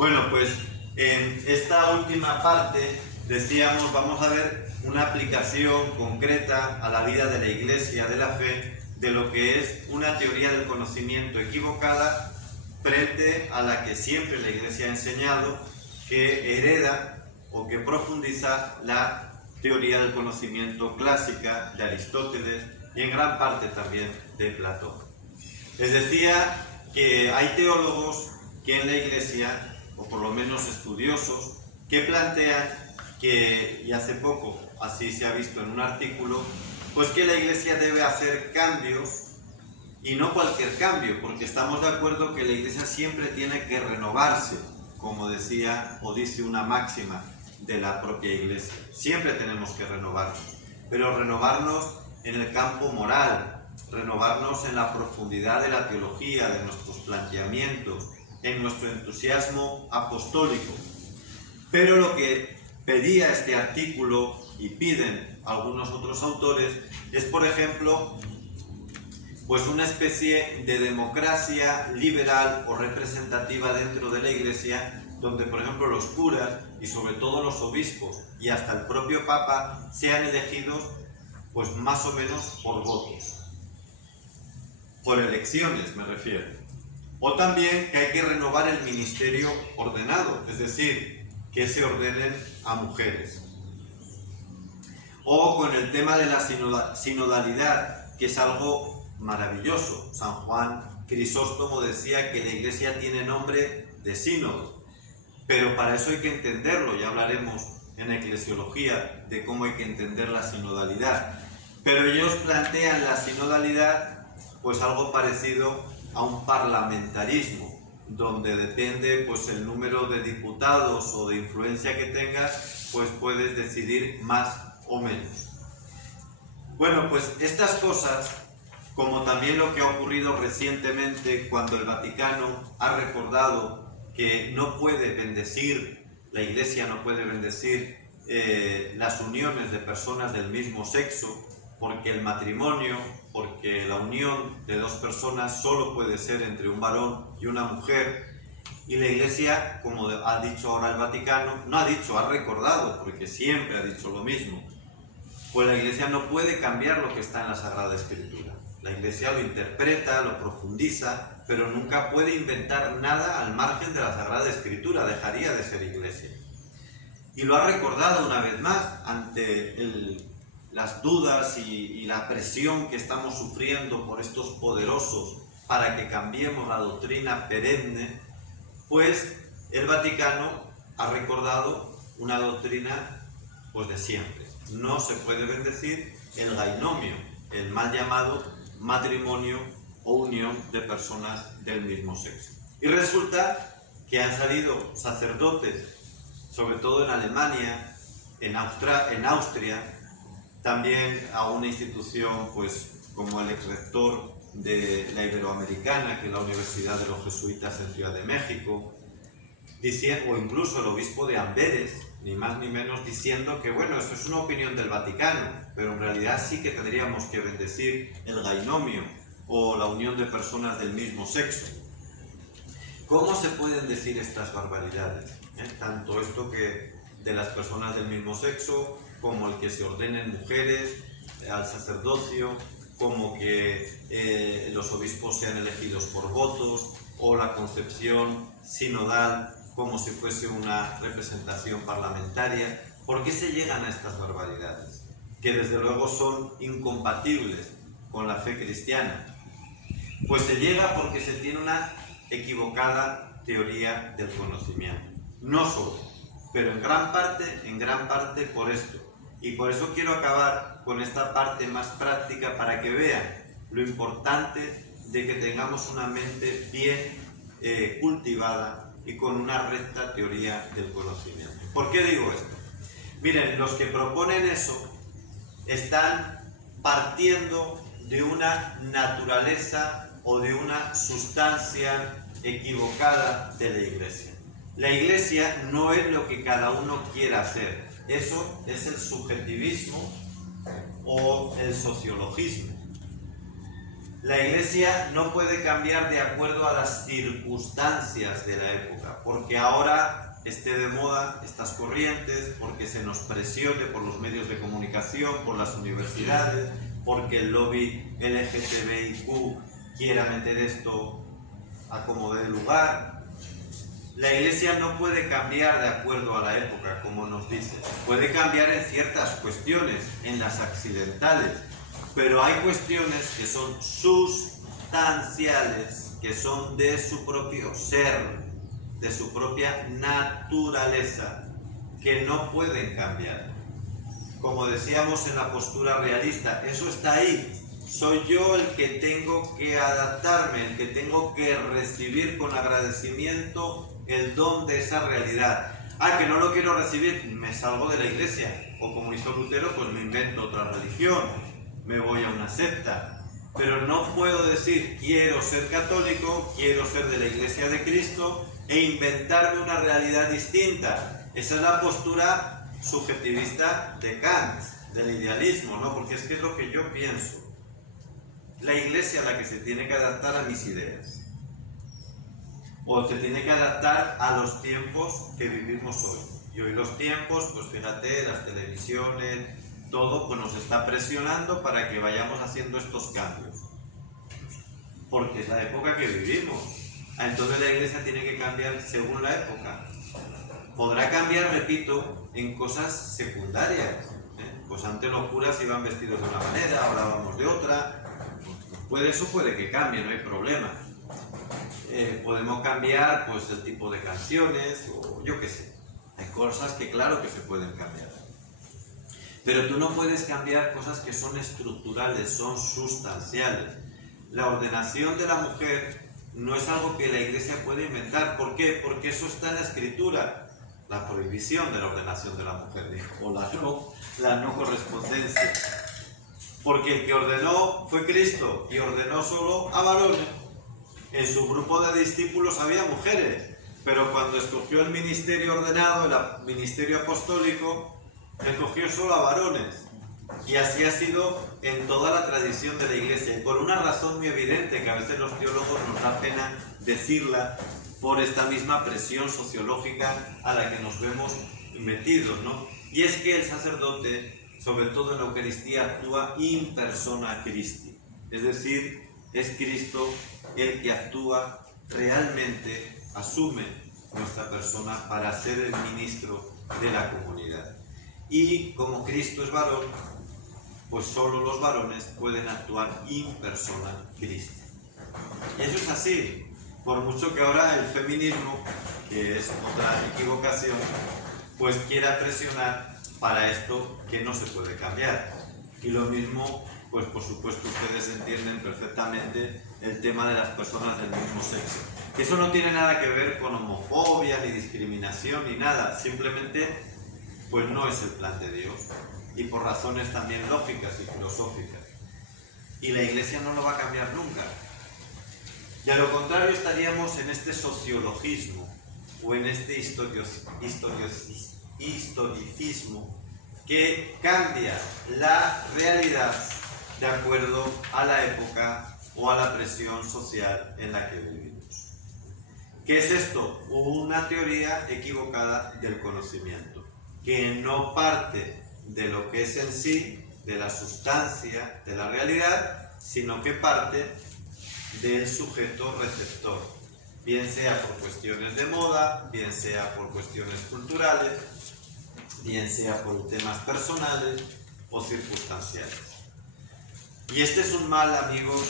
Bueno, pues en esta última parte decíamos, vamos a ver una aplicación concreta a la vida de la Iglesia, de la fe, de lo que es una teoría del conocimiento equivocada frente a la que siempre la Iglesia ha enseñado, que hereda o que profundiza la teoría del conocimiento clásica de Aristóteles y en gran parte también de Platón. Les decía que hay teólogos que en la Iglesia, o por lo menos estudiosos, que plantean que, y hace poco así se ha visto en un artículo, pues que la Iglesia debe hacer cambios, y no cualquier cambio, porque estamos de acuerdo que la Iglesia siempre tiene que renovarse, como decía o dice una máxima de la propia Iglesia. Siempre tenemos que renovarnos, pero renovarnos en el campo moral, renovarnos en la profundidad de la teología, de nuestros planteamientos, en nuestro entusiasmo apostólico. Pero lo que pedía este artículo y piden algunos otros autores es, por ejemplo, pues una especie de democracia liberal o representativa dentro de la Iglesia, donde, por ejemplo, los curas y sobre todo los obispos y hasta el propio Papa sean elegidos pues más o menos por votos, por elecciones me refiero. O también que hay que renovar el ministerio ordenado, es decir, que se ordenen a mujeres. O con el tema de la sinodalidad, que es algo maravilloso. San Juan Crisóstomo decía que la Iglesia tiene nombre de sínodo, pero para eso hay que entenderlo, ya hablaremos en eclesiología de cómo hay que entender la sinodalidad. Pero ellos plantean la sinodalidad pues algo parecido a un parlamentarismo, donde depende pues el número de diputados o de influencia que tengas, pues puedes decidir más o menos. Bueno, pues estas cosas, como también lo que ha ocurrido recientemente cuando el Vaticano ha recordado que no puede bendecir, la Iglesia no puede bendecir las uniones de personas del mismo sexo, porque el matrimonio, porque la unión de dos personas solo puede ser entre un varón y una mujer, y la Iglesia, como ha dicho ahora el Vaticano, no ha dicho, ha recordado, porque siempre ha dicho lo mismo, pues la Iglesia no puede cambiar lo que está en la Sagrada Escritura. La Iglesia lo interpreta, lo profundiza, pero nunca puede inventar nada al margen de la Sagrada Escritura, dejaría de ser Iglesia. Y lo ha recordado una vez más ante las dudas y la presión que estamos sufriendo por estos poderosos para que cambiemos la doctrina perenne, pues el Vaticano ha recordado una doctrina pues de siempre. No se puede bendecir el gainomio, el mal llamado matrimonio o unión de personas del mismo sexo. Y resulta que han salido sacerdotes, sobre todo en Alemania, en Austria, también a una institución pues como el exrector de la Iberoamericana, que es la Universidad de los Jesuitas en Ciudad de México, o incluso el obispo de Amberes, ni más ni menos, diciendo que bueno, esto es una opinión del Vaticano, pero en realidad sí que tendríamos que bendecir el gainomio o la unión de personas del mismo sexo. ¿Cómo se pueden decir estas barbaridades? Tanto esto que de las personas del mismo sexo, como el que se ordenen mujeres al sacerdocio, como que los obispos sean elegidos por votos, o la concepción sinodal como si fuese una representación parlamentaria. ¿Por qué se llegan a estas barbaridades? Que desde luego son incompatibles con la fe cristiana. Pues se llega porque se tiene una equivocada teoría del conocimiento. No solo, pero en gran parte por esto. Y por eso quiero acabar con esta parte más práctica para que vean lo importante de que tengamos una mente bien cultivada y con una recta teoría del conocimiento. ¿Por qué digo esto? Miren, los que proponen eso están partiendo de una naturaleza o de una sustancia equivocada de la Iglesia. La Iglesia no es lo que cada uno quiera hacer. Eso es el subjetivismo o el sociologismo. La Iglesia no puede cambiar de acuerdo a las circunstancias de la época, porque ahora esté de moda estas corrientes, porque se nos presione por los medios de comunicación, por las universidades, porque el lobby LGTBIQ quiera meter esto a como dé lugar. La Iglesia no puede cambiar de acuerdo a la época, como nos dice. Puede cambiar en ciertas cuestiones, en las accidentales, pero hay cuestiones que son sustanciales, que son de su propio ser, de su propia naturaleza, que no pueden cambiar. Como decíamos en la postura realista, eso está ahí. Soy yo el que tengo que adaptarme, el que tengo que recibir con agradecimiento el don de esa realidad. Que no lo quiero recibir, me salgo de la Iglesia. O como hizo Lutero, pues me invento otra religión, me voy a una secta. Pero no puedo decir, quiero ser católico, quiero ser de la Iglesia de Cristo e inventarme una realidad distinta. Esa es la postura subjetivista de Kant, del idealismo, ¿no? Porque es que es lo que yo pienso. La Iglesia es la que se tiene que adaptar a mis ideas. O se tiene que adaptar a los tiempos que vivimos hoy. Y hoy los tiempos, pues fíjate, las televisiones, todo pues nos está presionando para que vayamos haciendo estos cambios. Porque es la época que vivimos. Entonces la Iglesia tiene que cambiar según la época. Podrá cambiar, repito, en cosas secundarias. Pues antes los curas iban vestidos de una manera, ahora vamos de otra. Eso puede que cambie, no hay problema. Podemos cambiar pues el tipo de canciones, o yo qué sé. Hay cosas que claro que se pueden cambiar. Pero tú no puedes cambiar cosas que son estructurales, son sustanciales. La ordenación de la mujer no es algo que la Iglesia puede inventar. ¿Por qué? Porque eso está en la Escritura. La prohibición de la ordenación de la mujer, dijo, o la no correspondencia. Porque el que ordenó fue Cristo y ordenó solo a varones. En su grupo de discípulos había mujeres, pero cuando escogió el ministerio ordenado, el ministerio apostólico, escogió solo a varones. Y así ha sido en toda la tradición de la Iglesia. Y por una razón muy evidente, que a veces los teólogos nos da pena decirla, por esta misma presión sociológica a la que nos vemos metidos, ¿no? Y es que el sacerdote, sobre todo en la Eucaristía, actúa in persona Christi. Es decir, es Cristo el que actúa realmente, asume nuestra persona para ser el ministro de la comunidad. Y como Cristo es varón, pues solo los varones pueden actuar in persona Christi. Y eso es así, por mucho que ahora el feminismo, que es otra equivocación, pues quiera presionar para esto que no se puede cambiar. Y lo mismo, pues por supuesto ustedes entienden perfectamente el tema de las personas del mismo sexo. Que eso no tiene nada que ver con homofobia, ni discriminación, ni nada. Simplemente, pues no es el plan de Dios. Y por razones también lógicas y filosóficas. Y la Iglesia no lo va a cambiar nunca. De lo contrario estaríamos en este sociologismo o en este historicismo que cambia la realidad de acuerdo a la época o a la presión social en la que vivimos. ¿Qué es esto? Una teoría equivocada del conocimiento, que no parte de lo que es en sí, de la sustancia, de la realidad, sino que parte del sujeto receptor, bien sea por cuestiones de moda, bien sea por cuestiones culturales, bien sea por temas personales o circunstanciales. Y este es un mal, amigos,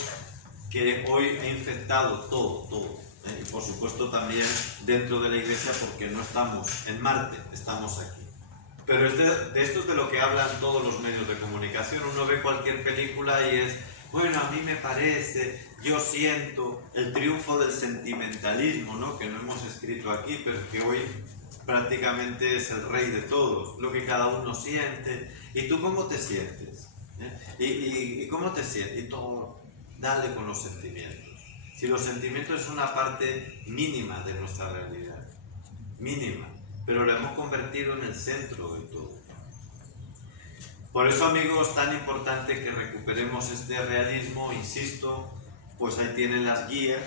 que hoy ha infectado todo, y por supuesto también dentro de la Iglesia, porque no estamos en Marte, estamos aquí. Pero de esto es de lo que hablan todos los medios de comunicación. Uno ve cualquier película y es, bueno, a mí me parece, yo siento el triunfo del sentimentalismo, ¿no? Que no hemos escrito aquí, pero que hoy prácticamente es el rey de todos, lo que cada uno siente. ¿Y tú cómo te sientes? ¿Y cómo te sientes? Y todo, dale con los sentimientos. Si los sentimientos es una parte mínima de nuestra realidad, mínima, pero lo hemos convertido en el centro de todo. Por eso, amigos, tan importante que recuperemos este realismo, insisto, pues ahí tienen las guías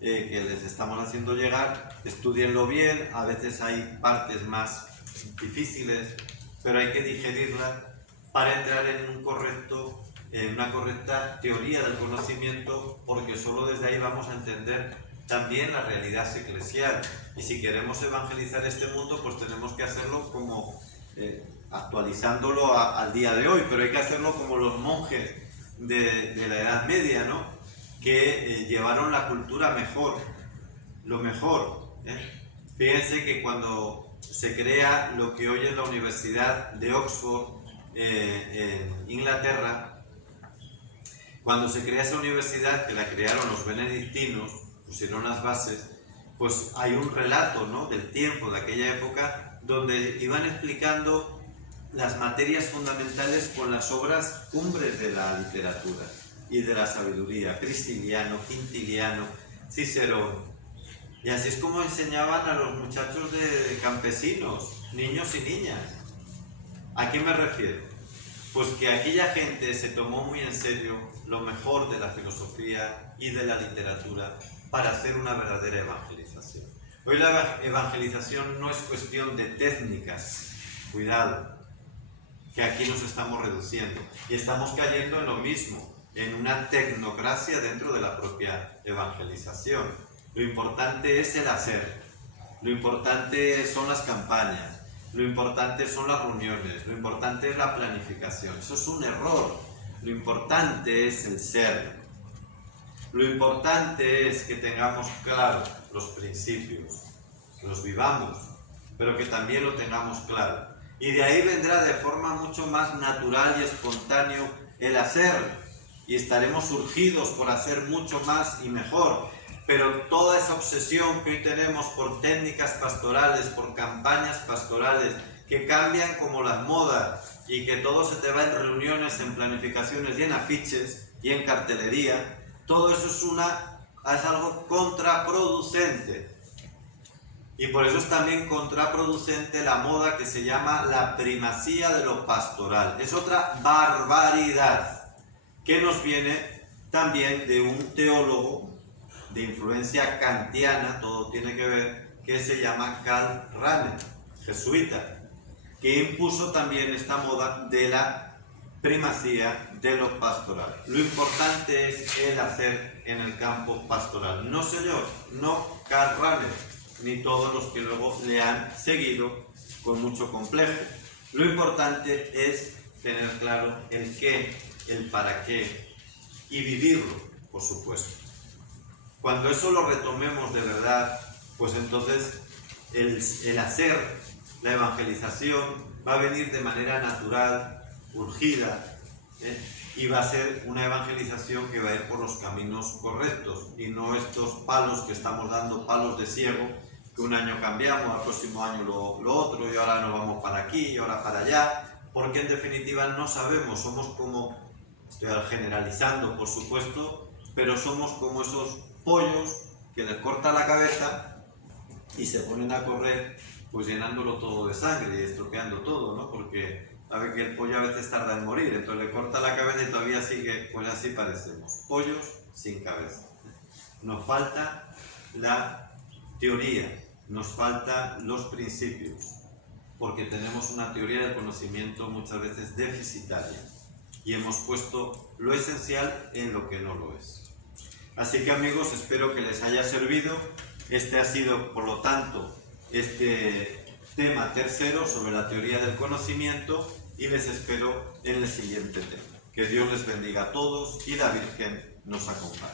que les estamos haciendo llegar. Estudienlo bien, a veces hay partes más difíciles, pero hay que digerirlas para entrar en una correcta teoría del conocimiento, porque solo desde ahí vamos a entender también la realidad eclesial. Y si queremos evangelizar este mundo, pues tenemos que hacerlo como actualizándolo al día de hoy, pero hay que hacerlo como los monjes de la Edad Media, ¿no? Que llevaron la cultura mejor, lo mejor. Fíjense que cuando se crea lo que hoy es la Universidad de Oxford en Inglaterra, cuando se crea esa universidad, que la crearon los benedictinos, pusieron las bases, pues hay un relato, ¿no?, del tiempo, de aquella época, donde iban explicando las materias fundamentales con las obras cumbres de la literatura y de la sabiduría: Prisciliano, Quintiliano, Cicerón. Y así es como enseñaban a los muchachos de campesinos, niños y niñas. ¿A qué me refiero? Pues que aquella gente se tomó muy en serio lo mejor de la filosofía y de la literatura para hacer una verdadera evangelización. Hoy la evangelización no es cuestión de técnicas, cuidado, que aquí nos estamos reduciendo y estamos cayendo en lo mismo, en una tecnocracia dentro de la propia evangelización. Lo importante es el hacer, lo importante son las campañas, lo importante son las reuniones, lo importante es la planificación. Eso es un error. Lo importante es el ser. Lo importante es que tengamos claro los principios, que los vivamos, pero que también lo tengamos claro. Y de ahí vendrá de forma mucho más natural y espontáneo el hacer, y estaremos urgidos por hacer mucho más y mejor. Pero toda esa obsesión que hoy tenemos por técnicas pastorales, por campañas pastorales, que cambian como las modas, y que todo se te va en reuniones, en planificaciones y en afiches y en cartelería, todo eso es algo contraproducente. Y por eso es también contraproducente la moda que se llama la primacía de lo pastoral. Es otra barbaridad que nos viene también de un teólogo de influencia kantiana, todo tiene que ver, que se llama Karl Rahner, jesuita, que impuso también esta moda de la primacía de lo pastoral. Lo importante es el hacer en el campo pastoral. No señor, no Karl Rahner, ni todos los que luego le han seguido con mucho complejo. Lo importante es tener claro el qué, el para qué, y vivirlo, por supuesto. Cuando eso lo retomemos de verdad, pues entonces el hacer, la evangelización, va a venir de manera natural, urgida, y va a ser una evangelización que va a ir por los caminos correctos, y no estos palos que estamos dando, palos de ciego, que un año cambiamos, al próximo año lo otro, y ahora nos vamos para aquí, y ahora para allá, porque en definitiva no sabemos, somos como, estoy generalizando por supuesto, pero somos como esos pollos que les cortan la cabeza y se ponen a correr, pues llenándolo todo de sangre y estropeando todo, ¿no? Porque sabe que el pollo a veces tarda en morir, entonces le corta la cabeza y todavía sigue, pues así parecemos, pollos sin cabeza. Nos falta la teoría, nos faltan los principios, porque tenemos una teoría del conocimiento muchas veces deficitaria y hemos puesto lo esencial en lo que no lo es. Así que amigos, espero que les haya servido. Este ha sido, por lo tanto, este tema tercero sobre la teoría del conocimiento, y les espero en el siguiente tema. Que Dios les bendiga a todos y la Virgen nos acompañe.